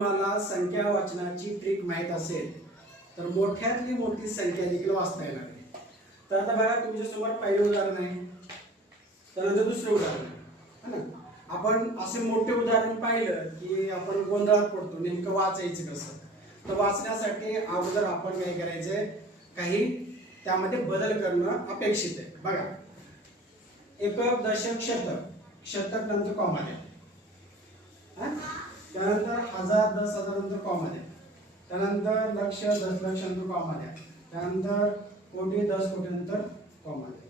मला संख्या वाचनाची ट्रिक माहित असेल तर मोठ्यातली मोठी संख्या देखील वाचता येणार आहे. तर आता बघा तुमच्या समोर पहिलं उदाहरण आहे, त्यानंतर दुसरं उदाहरण आहे ना. आपण असे मोठे उदाहरण पाहिलं की आपण गोंधळात पडतो, नेमकं वाचायचं कसं. तर वाचण्यासाठी अगोदर आपण काय करायचंय, काही त्यामध्ये बदल करणं अपेक्षित आहे. बघा, एकक दशक शतक, शतक नंतर कॉमा द्या, त्यानंतर हजार दस हजार नंतर कॉमा द्या, त्यानंतर लक्ष दशलक्ष नंतर कॉमा द्या, त्यानंतर कोटी दस कोटी नंतर कॉमा द्या.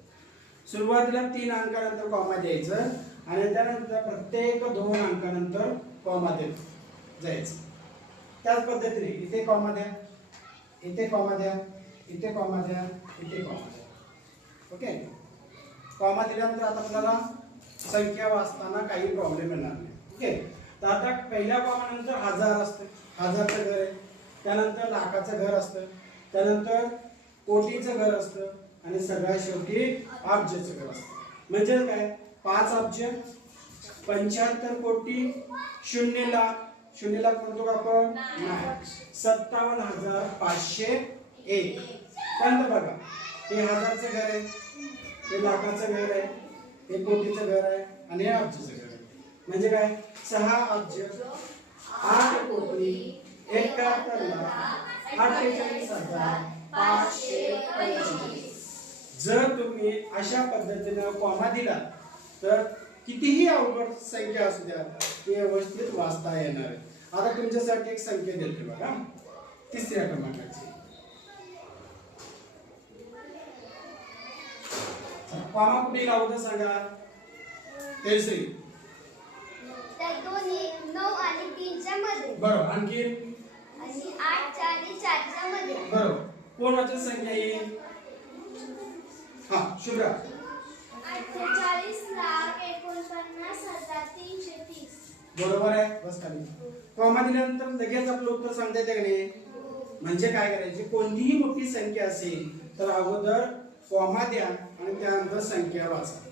सुरुवातीला 3 अंकानंतर कॉमा द्यायचं आणि त्यानंतर प्रत्येक 2 अंकानंतर कॉमा देत जायचं. त्याच पद्धतीने इथे कॉमा द्या, इथे कॉमा द्या, इथे कॉमा द्या, इथे कॉमा द्या. ओके, कॉमा दिल्यानंतर आता आपल्याला संख्या वाचताना काही प्रॉब्लेम येणार नाही. ओके, तर आता पहिल्या कॉमा नंतर हजार असतं, हजारचं घर आहे, त्यानंतर लाखाचं घर असतं, त्यानंतर कोटीचं घर असतं आणि सगळ्यात शेवटी अब्जाचं घर असतं. म्हणजे काय, 5 अब्ज, 75 कोटी, 0 लाख, 0 लाख म्हणतो का आपण, नाही, 57,501. त्यानंतर बघा, हे हजारचं घर आहे, हे लाखाचं घर आहे, हे कोटीचं घर आहे आणि हे अब्जाचं घर आहे. म्हणजे काय, 6 अब्ज, 8 कोटी, 71 लाख, 48,525. जर तुम्ही अशा पद्धतीने कॉमा दिला तर कितीही अवघड संख्या असू द्या ती व्यवस्थित वाचता येणार आहे. आता तुमच्यासाठी एक संख्या देते बघा, तिसऱ्या क्रमांकाची. कॉमा कुठे लावतो सांगा, तेसरी. दोन्ही 9 आणि 3 च्या मध्ये. बरोबर, आणखी आणि 8 आणि 4 च्या मध्ये. बरोबर. कोण वाचन संख्या येईल? हा, शुभ्रा. 48,49,330. बरोबर आहे, बस खाली. कॉमा दिल्यानंतर लगेच आपलं उत्तर सांगता येते का नाही? म्हणजे काय करायचे, कोणतीही मोठी संख्या असेल तर अगोदर कॉमा द्या आणि त्यानंतर संख्या वाचा.